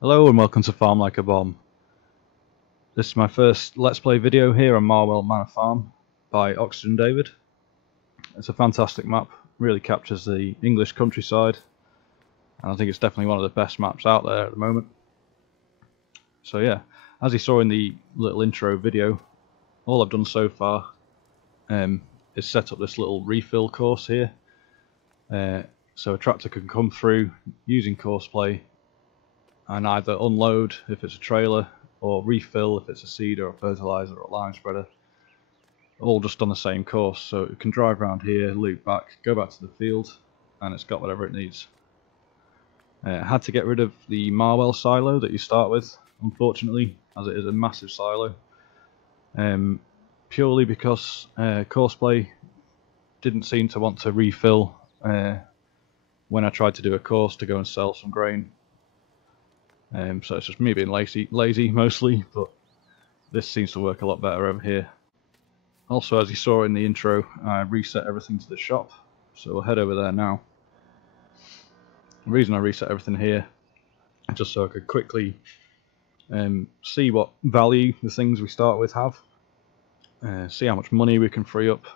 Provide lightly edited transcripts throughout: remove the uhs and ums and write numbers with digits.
Hello and welcome to FarmLikeABomb. This is my first Let's Play video here on Marwell Manor Farm by Oxygen David. It's a fantastic map, really captures the English countryside, and I think it's definitely one of the best maps out there at the moment. So yeah, as you saw in the little intro video, all I've done so far is set up this little refill course here, so a tractor can come through using courseplay and either unload if it's a trailer or refill if it's a seed or a fertilizer or a lime spreader, all just on the same course. So it can drive around here, loop back, go back to the field, and it's got whatever it needs. I had to get rid of the Marwell silo that you start with, unfortunately, as it is a massive silo, purely because courseplay didn't seem to want to refill when I tried to do a course to go and sell some grain. So it's just me being lazy mostly, but this seems to work a lot better over here. Also, as you saw in the intro, I reset everything to the shop, so we'll head over there now. The reason I reset everything here is just so I could quickly see what value the things we start with have, see how much money we can free up.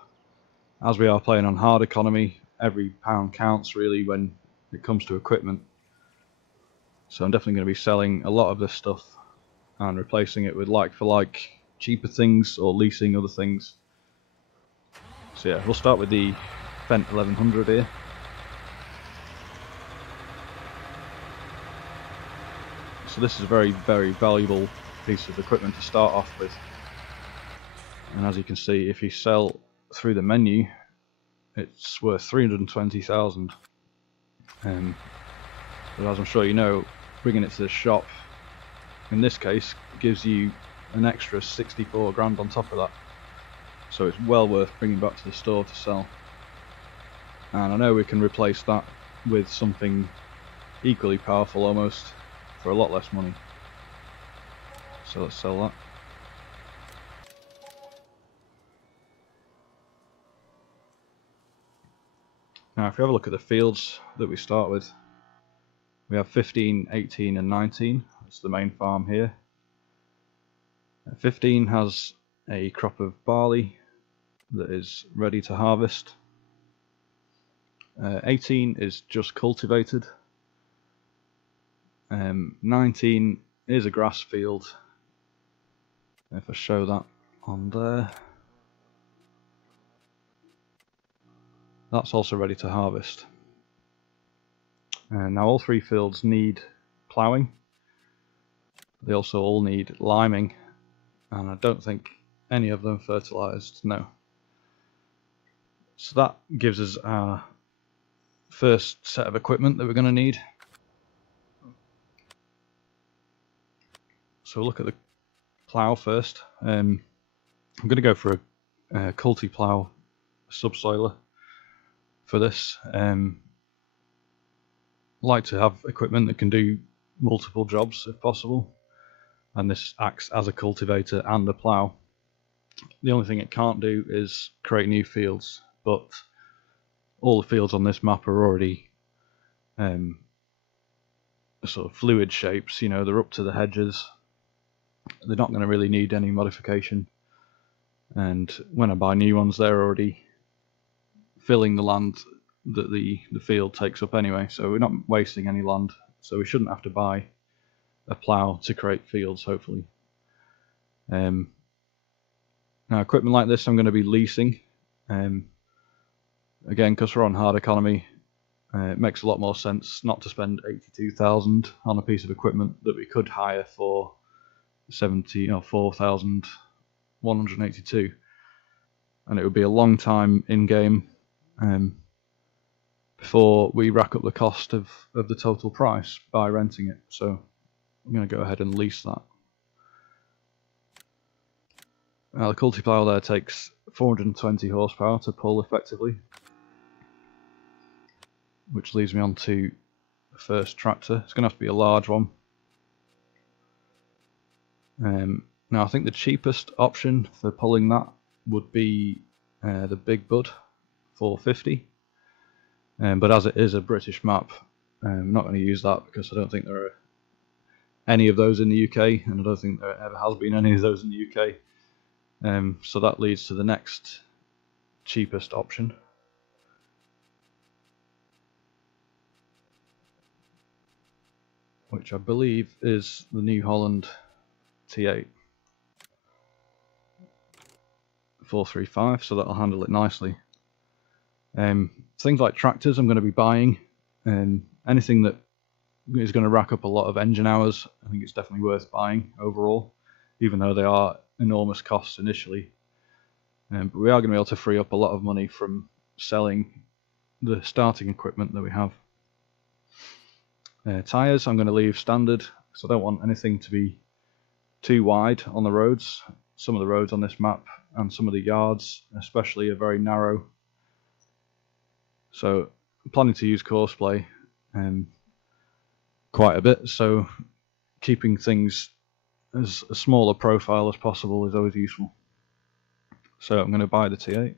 As we are playing on hard economy, every pound counts really when it comes to equipment. So I'm definitely going to be selling a lot of this stuff and replacing it with like-for-like cheaper things or leasing other things. So yeah, we'll start with the Fent 1100 here. So this is a very, very valuable piece of equipment to start off with. And as you can see, if you sell through the menu, it's worth 320,000. But as I'm sure you know, bringing it to the shop, in this case, gives you an extra 64 grand on top of that. So it's well worth bringing back to the store to sell. And I know we can replace that with something equally powerful almost for a lot less money. So let's sell that. Now if you have a look at the fields that we start with, we have 15, 18 and 19, that's the main farm here. 15 has a crop of barley that is ready to harvest. 18 is just cultivated. 19 is a grass field. If I show that on there, that's also ready to harvest. Now all three fields need ploughing. They also all need liming, and I don't think any of them fertilised, no. So that gives us our first set of equipment that we're going to need. So we'll look at the plough first. I'm going to go for a culti plough subsoiler for this. Like to have equipment that can do multiple jobs if possible, and this acts as a cultivator and a plough. The only thing it can't do is create new fields, but all the fields on this map are already sort of fluid shapes, you know, they're up to the hedges. They're not going to really need any modification, and when I buy new ones they're already filling the land that the field takes up anyway, so we're not wasting any land, so we shouldn't have to buy a plough to create fields, hopefully. Now equipment like this I'm going to be leasing, again because we're on hard economy. It makes a lot more sense not to spend 82,000 on a piece of equipment that we could hire for 4,182, and it would be a long time in game before we rack up the cost of the total price by renting it. So I'm going to go ahead and lease that. Now the culti plough there takes 420 horsepower to pull effectively, which leads me on to the first tractor. It's going to have to be a large one. Now I think the cheapest option for pulling that would be the Big Bud 450. But as it is a British map, I'm not going to use that because I don't think there are any of those in the UK, and I don't think there ever has been any of those in the UK. So that leads to the next cheapest option, which I believe is the New Holland T8 435, so that'll handle it nicely. Things like tractors I'm going to be buying, anything that is going to rack up a lot of engine hours, I think it's definitely worth buying overall, even though they are enormous costs initially. But we are going to be able to free up a lot of money from selling the starting equipment that we have. Tyres I'm going to leave standard, because I don't want anything to be too wide on the roads. Some of the roads on this map and some of the yards especially are very narrow. So I'm planning to use Courseplay quite a bit, so keeping things as a smaller profile as possible is always useful. So I'm going to buy the T8.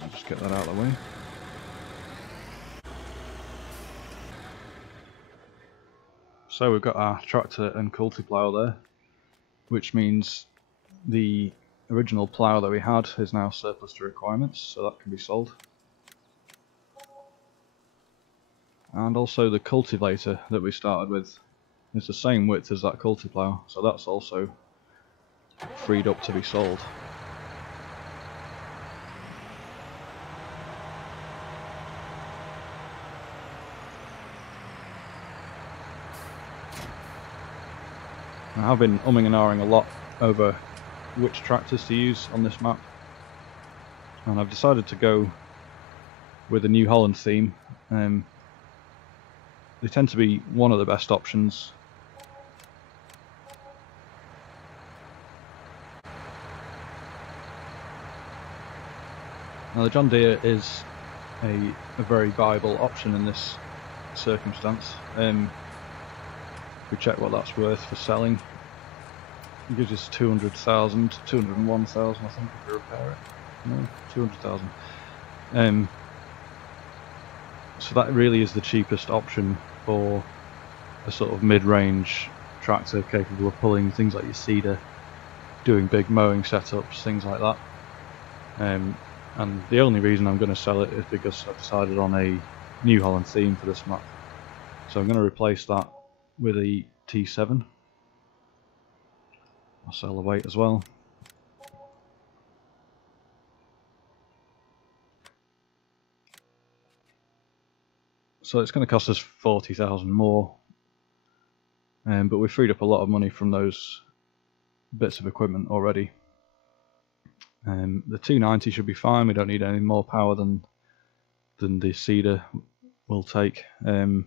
I'll just get that out of the way. So we've got our tractor and culti-plough there, which means the original plough that we had is now surplus to requirements, so that can be sold. And also the cultivator that we started with is the same width as that culti-plough, so that's also freed up to be sold. I've been umming and ahhing a lot over which tractors to use on this map, and I've decided to go with a New Holland theme. They tend to be one of the best options. Now the John Deere is a very viable option in this circumstance. We check what that's worth for selling. It gives us 200,000, 201,000 I think if we repair it. No, 200,000. So that really is the cheapest option for a sort of mid-range tractor capable of pulling things like your seeder, doing big mowing setups, things like that. And the only reason I'm going to sell it is because I've decided on a New Holland theme for this map. So I'm going to replace that with a T7. I'll sell the weight as well. So it's going to cost us 40,000 more, but we've freed up a lot of money from those bits of equipment already. The 290 should be fine. We don't need any more power than the seeder will take. And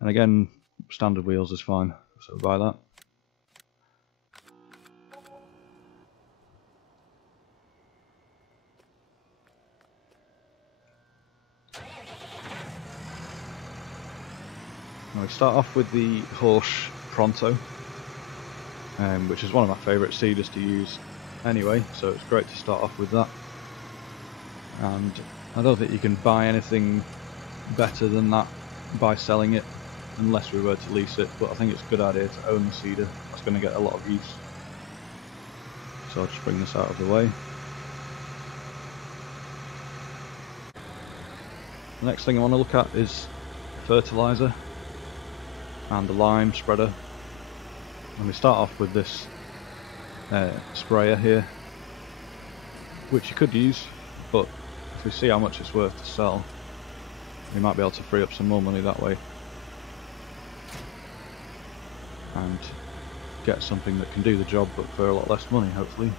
again, standard wheels is fine, so we'll buy that. Now we start off with the Horsch Pronto, which is one of my favourite seeders to use anyway, so it's great to start off with that. And I don't think you can buy anything better than that by selling it, unless we were to lease it, but I think it's a good idea to own the seeder. That's going to get a lot of use. So I'll just bring this out of the way. The next thing I want to look at is fertiliser and the lime spreader. And we start off with this sprayer here, which you could use, but if we see how much it's worth to sell, we might be able to free up some more money that way and get something that can do the job but for a lot less money, hopefully.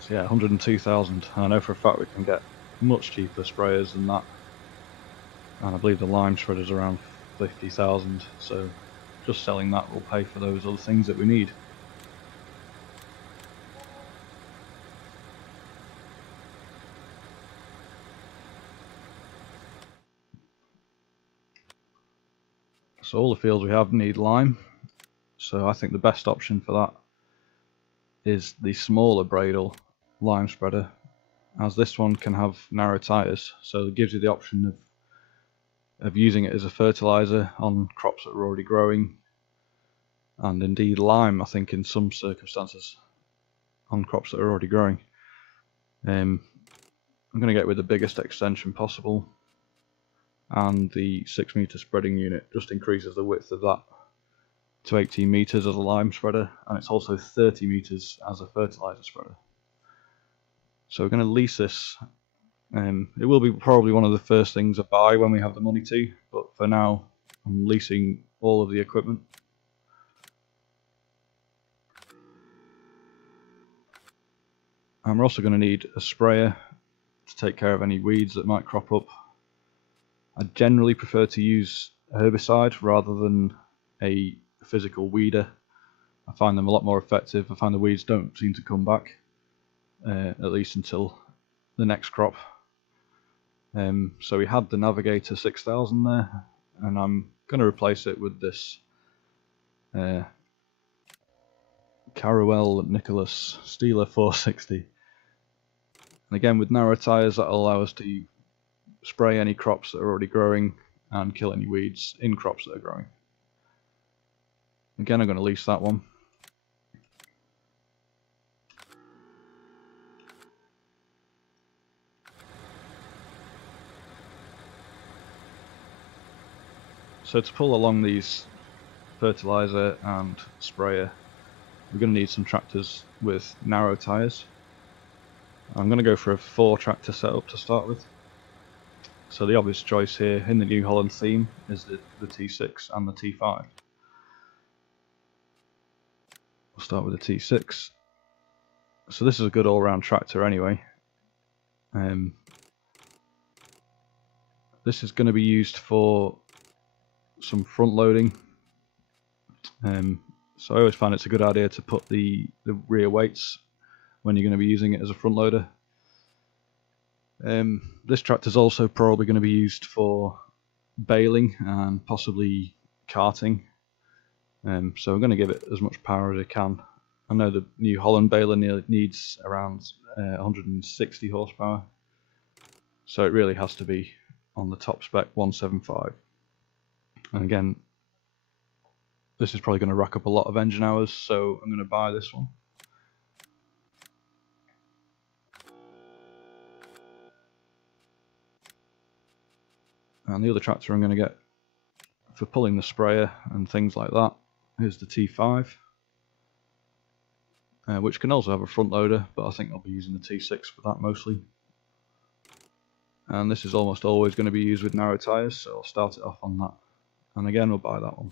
So yeah, 102,000. I know for a fact we can get much cheaper sprayers than that, and I believe the lime spreader is around 50,000, so just selling that will pay for those other things that we need. So all the fields we have need lime, so I think the best option for that is the smaller Bradle lime spreader, as this one can have narrow tyres, so it gives you the option of using it as a fertiliser on crops that are already growing, and indeed lime, I think, in some circumstances on crops that are already growing. I'm going to get with the biggest extension possible, and the 6 metre spreading unit just increases the width of that to 18 metres as a lime spreader, and it's also 30 metres as a fertiliser spreader. So we're going to lease this. It will be probably one of the first things I buy when we have the money to, but for now I'm leasing all of the equipment. And we're also going to need a sprayer to take care of any weeds that might crop up. I generally prefer to use a herbicide rather than a physical weeder. I find them a lot more effective. I find the weeds don't seem to come back, at least until the next crop. So we had the Navigator 6000 there, and I'm going to replace it with this Marwell Nicholas Steeler 460. And again, with narrow tyres, that will allow us to spray any crops that are already growing and kill any weeds in crops that are growing. Again, I'm going to lease that one. So to pull along these fertiliser and sprayer, we're going to need some tractors with narrow tyres. I'm going to go for a 4 tractor setup to start with. So the obvious choice here in the New Holland theme is the T6 and the T5. We'll start with the T6. So this is a good all-round tractor anyway. This is going to be used for some front loading. So I always find it's a good idea to put the rear weights when you're going to be using it as a front loader. This tractor is also probably going to be used for baling and possibly carting. So I'm going to give it as much power as I can. I know the New Holland baler needs around 160 horsepower, so it really has to be on the top spec 175. And again, this is probably going to rack up a lot of engine hours, so I'm going to buy this one. And the other tractor I'm going to get for pulling the sprayer and things like that is the T5, which can also have a front loader, but I think I'll be using the T6 for that mostly. And this is almost always going to be used with narrow tyres, so I'll start it off on that. And again, we'll buy that one.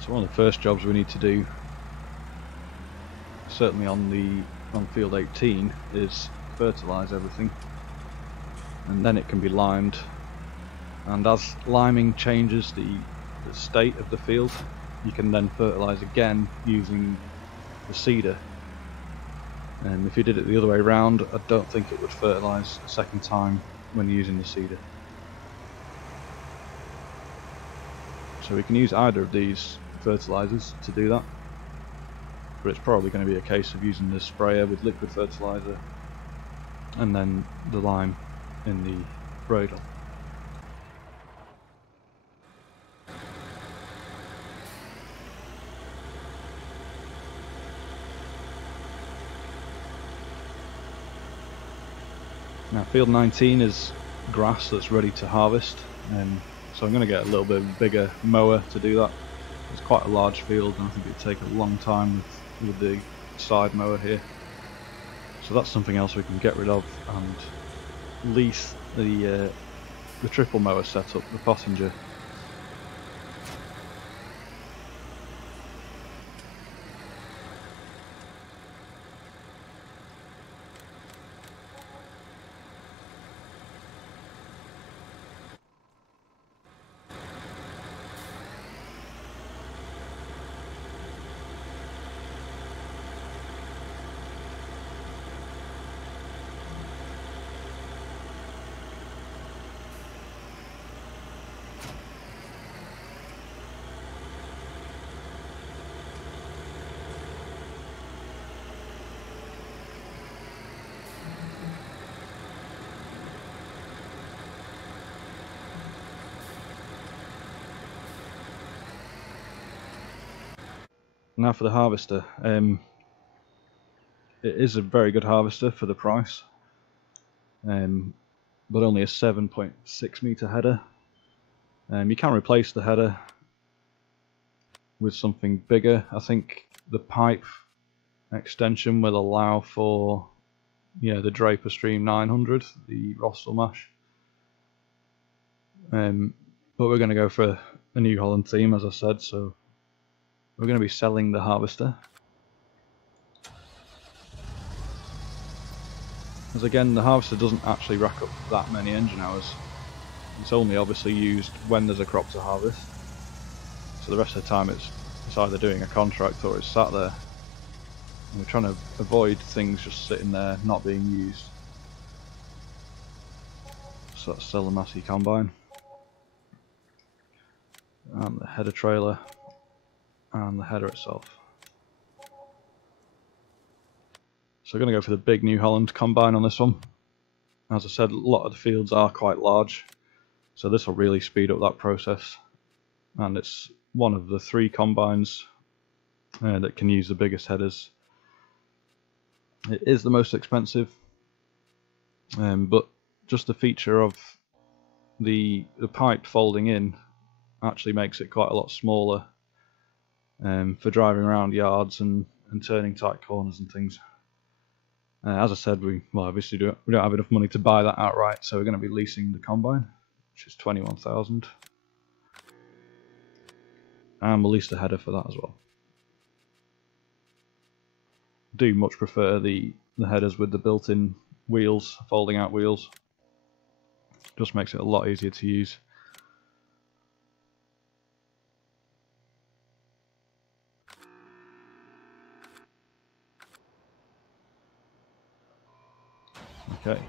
So one of the first jobs we need to do, certainly on field 18, is fertilise everything, and then it can be limed. And as liming changes the state of the field, you can then fertilise again using the seeder. And if you did it the other way around, I don't think it would fertilise a second time when using the seeder. So we can use either of these fertilisers to do that, but it's probably going to be a case of using the sprayer with liquid fertiliser and then the lime in the Bradle. Now field 19 is grass that's ready to harvest, so I'm going to get a little bit bigger mower to do that. It's quite a large field, and I think it'd take a long time with the side mower here. So that's something else we can get rid of and lease the triple mower setup, the Pottinger. Now for the harvester. It is a very good harvester for the price, but only a 7.6 meter header. You can replace the header with something bigger. I think the pipe extension will allow for the Draper Stream 900, the Rostel mash. But we're going to go for a New Holland theme, as I said, so we're going to be selling the harvester. As again, the harvester doesn't actually rack up that many engine hours. It's only obviously used when there's a crop to harvest. So the rest of the time it's either doing a contract or it's sat there. And we're trying to avoid things just sitting there not being used. So let's sell the Massey combine. And the header trailer. And the header itself. So we're going to go for the big New Holland combine on this one. As I said, a lot of the fields are quite large, so this will really speed up that process. And it's one of the 3 combines that can use the biggest headers. It is the most expensive, but just the feature of the pipe folding in actually makes it quite a lot smaller for driving around yards and turning tight corners and things. As I said, we obviously we don't have enough money to buy that outright, so we're going to be leasing the combine, which is 21,000, and we'll lease the header for that as well. Do much prefer the headers with the built-in wheels, folding out wheels. Just makes it a lot easier to use. Okay.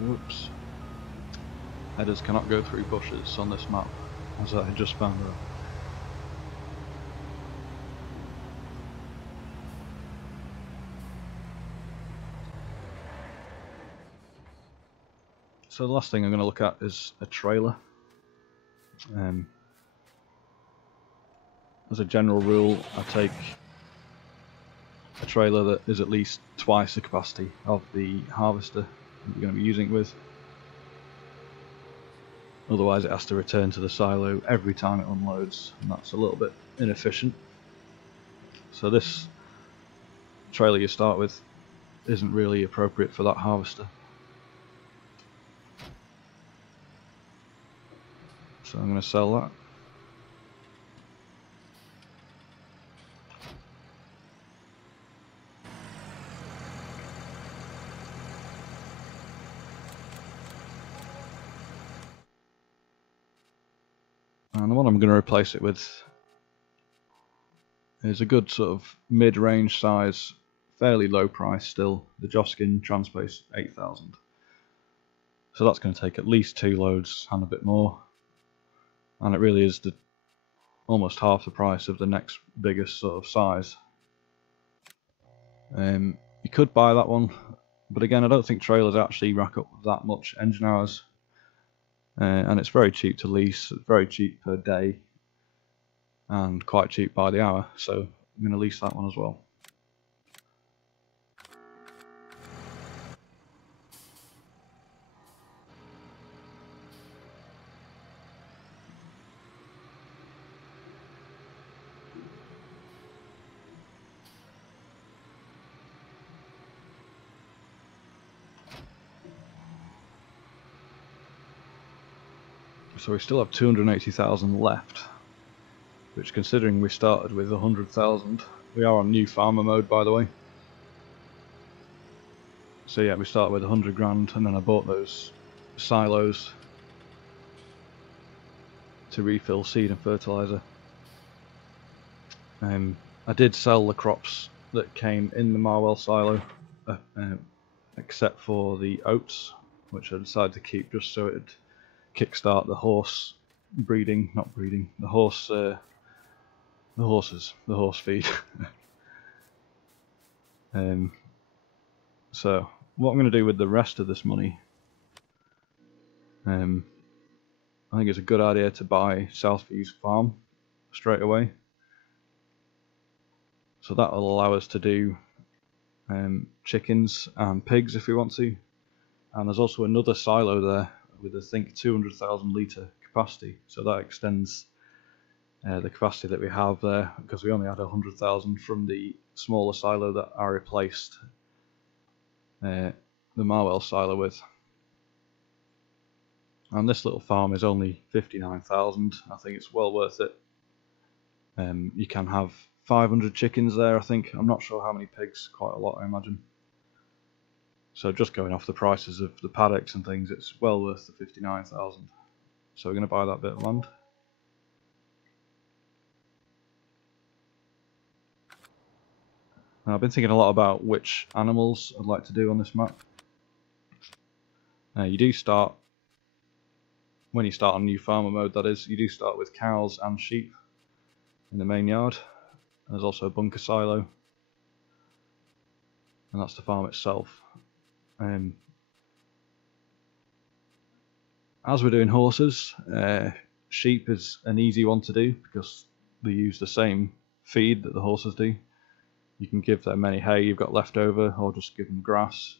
Whoops. Headers cannot go through bushes on this map, as I had just found out. So the last thing I'm going to look at is a trailer. As a general rule, I take a trailer that is at least twice the capacity of the harvester that you're going to be using it with. Otherwise it has to return to the silo every time it unloads, and that's a little bit inefficient. So this trailer you start with isn't really appropriate for that harvester. So I'm going to sell that. And the one I'm going to replace it with is a good sort of mid-range size, fairly low price still, the Joskin Transpace 8000. So that's going to take at least 2 loads and a bit more. And it really is almost half the price of the next biggest sort of size. You could buy that one, but again I don't think trailers actually rack up that much engine hours. And it's very cheap to lease, very cheap per day, and quite cheap by the hour, so I'm going to lease that one as well. So we still have 280,000 left, which, considering we started with 100,000, we are on new farmer mode, by the way. So yeah, we started with 100 grand, and then I bought those silos to refill seed and fertilizer. I did sell the crops that came in the Marwell silo, except for the oats, which I decided to keep just so it'd kickstart the horse breeding, not breeding, the horse feed. So what I'm going to do with the rest of this money, I think it's a good idea to buy Southview's farm straight away. So that will allow us to do chickens and pigs if we want to. And there's also another silo there with, I think, 200,000 litre capacity. So that extends the capacity that we have there, because we only had 100,000 from the smaller silo that I replaced the Marwell silo with. And this little farm is only 59,000. I think it's well worth it. You can have 500 chickens there, I think. I'm not sure how many pigs, quite a lot I imagine. So just going off the prices of the paddocks and things, it's well worth the 59,000. So we're going to buy that bit of land. Now, I've been thinking a lot about which animals I'd like to do on this map. You do start, when you start on new farmer mode that is, you do start with cows and sheep in the main yard. And there's also a bunker silo, and that's the farm itself. As we're doing horses, sheep is an easy one to do because they use the same feed that the horses do. You can give them any hay you've got left over, or just give them grass.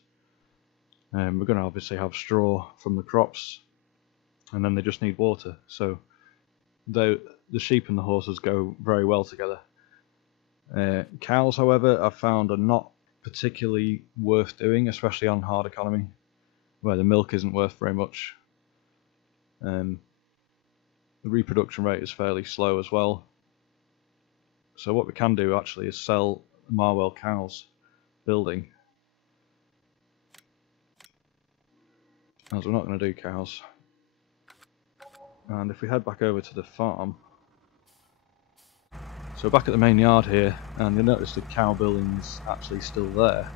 We're going to obviously have straw from the crops, and then they just need water. So the sheep and the horses go very well together. Cows, however, I've found are not particularly worth doing, especially on hard economy, where the milk isn't worth very much. The reproduction rate is fairly slow as well. So what we can do actually is sell Marwell cows building, as we're not going to do cows. And if we head back over to the farm, so back at the main yard here, and you'll notice the cow building's actually still there,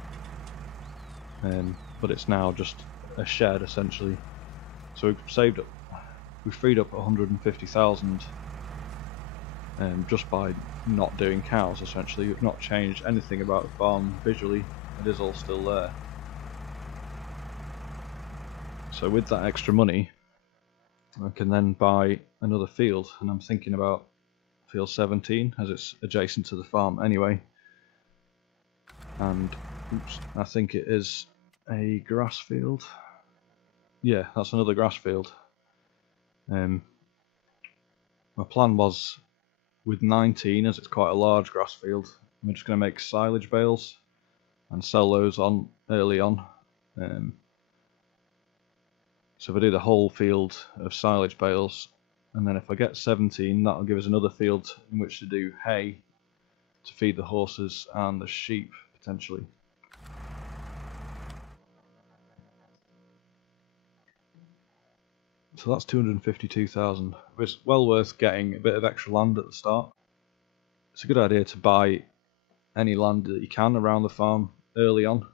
but it's now just a shed essentially. So we've freed up 150,000 just by not doing cows essentially. We've not changed anything about the farm visually, it is all still there. So with that extra money, I can then buy another field, and I'm thinking about field 17 as it's adjacent to the farm anyway. And oops, I think it is a grass field. Yeah, that's another grass field. My plan was with 19, as it's quite a large grass field, I'm just going to make silage bales and sell those on early on. So if I do the whole field of silage bales, and then if I get 17, that'll give us another field in which to do hay to feed the horses and the sheep potentially. So that's 252,000. It's well worth getting a bit of extra land at the start. It's a good idea to buy any land that you can around the farm early on.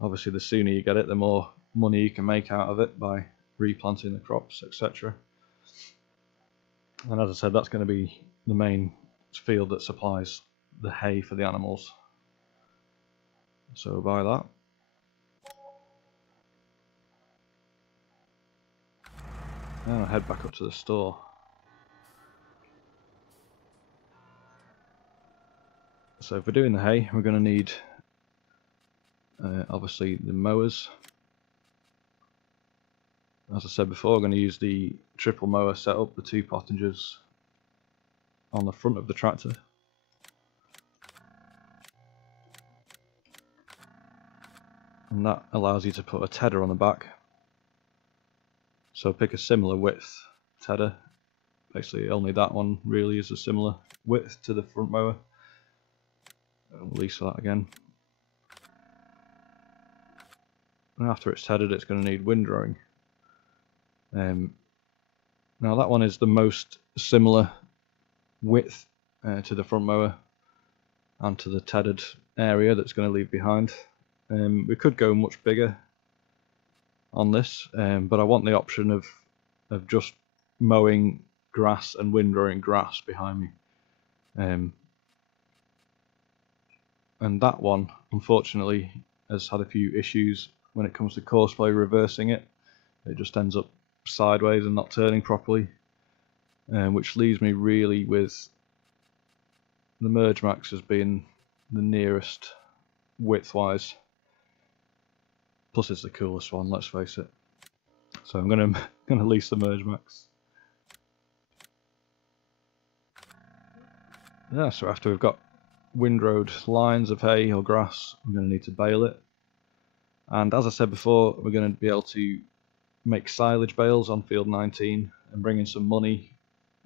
Obviously the sooner you get it, the more money you can make out of it by replanting the crops, etc. And as I said, that's going to be the main field that supplies the hay for the animals. So buy that. And I'll head back up to the store. So if we're doing the hay, we're going to need obviously the mowers. As I said before, I'm going to use the triple mower setup, the 2 pottingers on the front of the tractor. And that allows you to put a tedder on the back. So pick a similar width tedder. Basically only that one really is a similar width to the front mower. Release that again. And after it's tethered, it's going to need windrowing. Now that one is the most similar width to the front mower and to the tethered area that's going to leave behind. We could go much bigger on this, but I want the option of just mowing grass and windrowing grass behind me. And that one, unfortunately, has had a few issues when it comes to courseplay reversing it. It just ends up sideways and not turning properly, which leaves me really with the Merge Max as being the nearest width-wise. Plus, it's the coolest one, let's face it. So I'm gonna lease the Merge Max. Yeah, so after we've got windrowed lines of hay or grass, I'm going to need to bale it. And as I said before, we're going to be able to make silage bales on field 19 and bring in some money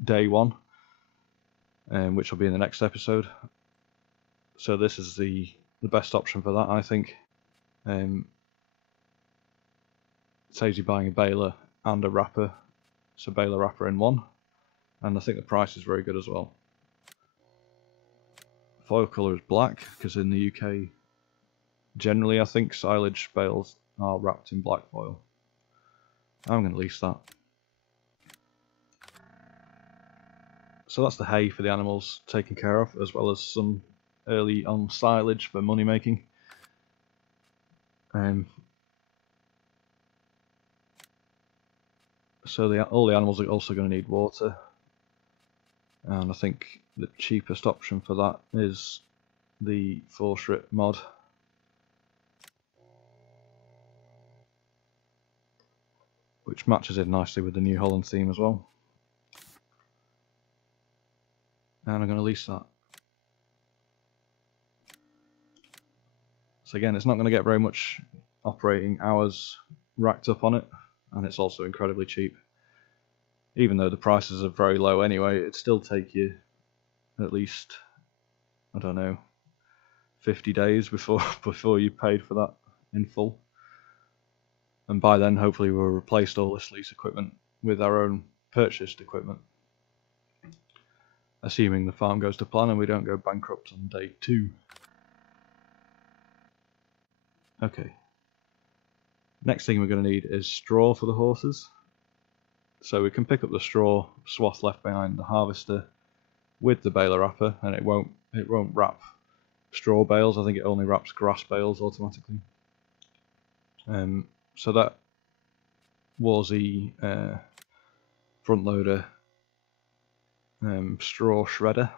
day one, which will be in the next episode. So this is the best option for that, I think. It saves you buying a baler and a wrapper, so baler wrapper in one, and I think the price is very good as well. Foil colour is black, because in the UK, generally I think silage bales are wrapped in black foil. I'm going to lease that. So that's the hay for the animals taken care of, as well as some early on silage for money making. So all the animals are also going to need water, and I think the cheapest option for that is the 4-strip mod. Which matches in nicely with the new Holland theme as well. And I'm going to lease that. So again, it's not going to get very much operating hours racked up on it, and it's also incredibly cheap. Even though the prices are very low anyway, it'd still take you at least, I don't know, 50 days before you paid for that in full. And by then, hopefully, we'll have replaced all this lease equipment with our own purchased equipment. Assuming the farm goes to plan and we don't go bankrupt on day 2. Okay. Next thing we're going to need is straw for the horses. So we can pick up the straw swath left behind the harvester with the baler wrapper, and it won't wrap straw bales. I think it only wraps grass bales automatically. So that Warzy front loader straw shredder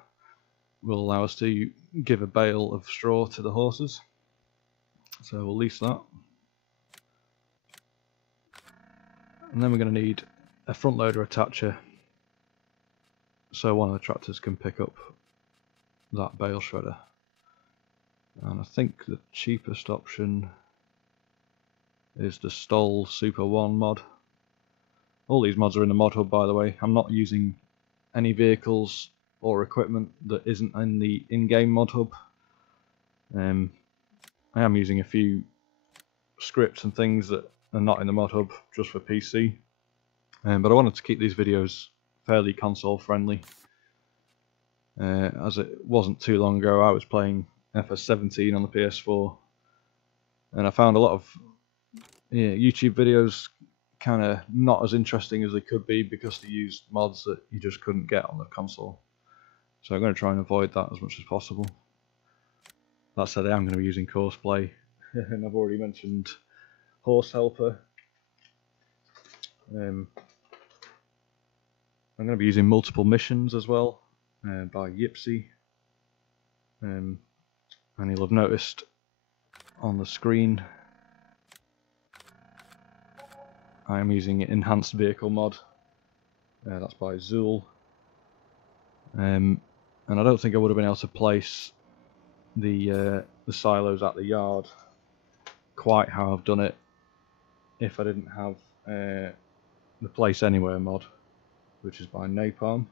will allow us to give a bale of straw to the horses. So we'll lease that. And then we're going to need a front loader attacher, so one of the tractors can pick up that bale shredder. And I think the cheapest option is the Stoll Super 1 mod. All these mods are in the mod hub, by the way. I'm not using any vehicles or equipment that isn't in the in-game mod hub. I am using a few scripts and things that are not in the mod hub just for PC. But I wanted to keep these videos fairly console friendly. As it wasn't too long ago, I was playing FS19 on the PS4, and I found a lot of YouTube videos kind of not as interesting as they could be because they used mods that you just couldn't get on the console. So I'm going to try and avoid that as much as possible. That said, I am going to be using Courseplay, and I've already mentioned Horse Helper. I'm going to be using multiple missions as well by Yipsy, and you'll have noticed on the screen I am using Enhanced Vehicle mod. That's by Zool, and I don't think I would have been able to place the silos at the yard quite how I've done it if I didn't have the Place Anywhere mod, which is by Napalm.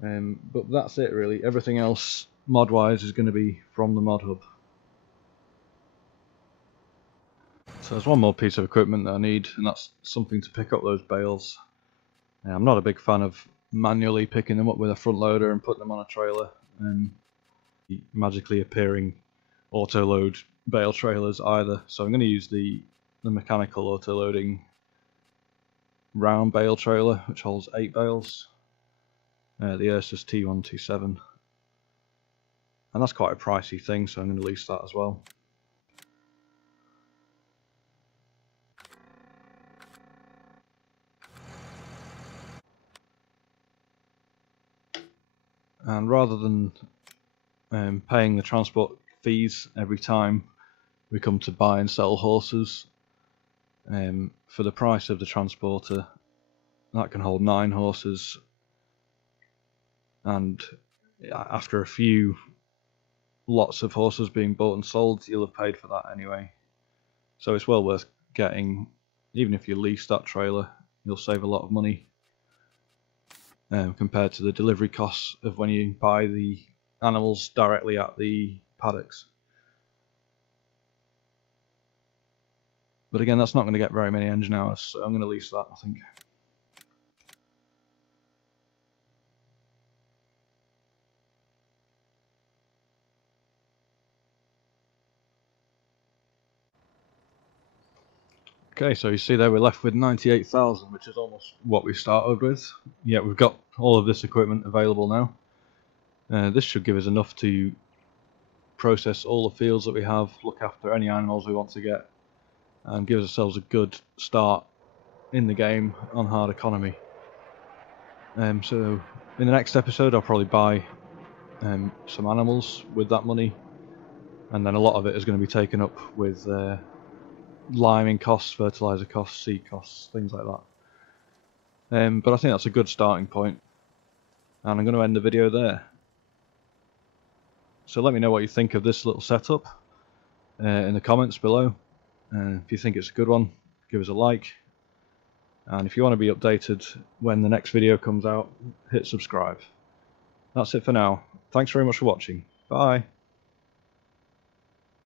But that's it really. Everything else mod wise is going to be from the mod hub. So there's one more piece of equipment that I need, and that's something to pick up those bales. I'm not a big fan of manually picking them up with a front loader and putting them on a trailer. Magically appearing auto load bale trailers either, so I'm going to use the mechanical auto loading round bale trailer, which holds 8 bales. The Ursus T127, and that's quite a pricey thing, so I'm going to lease that as well. And rather than paying the transport fees every time we come to buy and sell horses, for the price of the transporter, that can hold 9 horses, and after a few lots of horses being bought and sold, you'll have paid for that anyway. So it's well worth getting. Even if you lease that trailer, you'll save a lot of money compared to the delivery costs of when you buy the animals directly at the paddocks. But again, that's not going to get very many engine hours, so I'm going to lease that, I think. Okay, so you see there we're left with 98,000, which is almost what we started with. Yeah, we've got all of this equipment available now. This should give us enough to process all the fields that we have, look after any animals we want to get, and give ourselves a good start in the game on hard economy. So in the next episode I'll probably buy some animals with that money, and then a lot of it is going to be taken up with liming costs, fertilizer costs, seed costs, things like that. But I think that's a good starting point, and I'm going to end the video there. So let me know what you think of this little setup in the comments below. If you think it's a good one, give us a like, and if you want to be updated when the next video comes out, hit subscribe. That's it for now. Thanks very much for watching. Bye.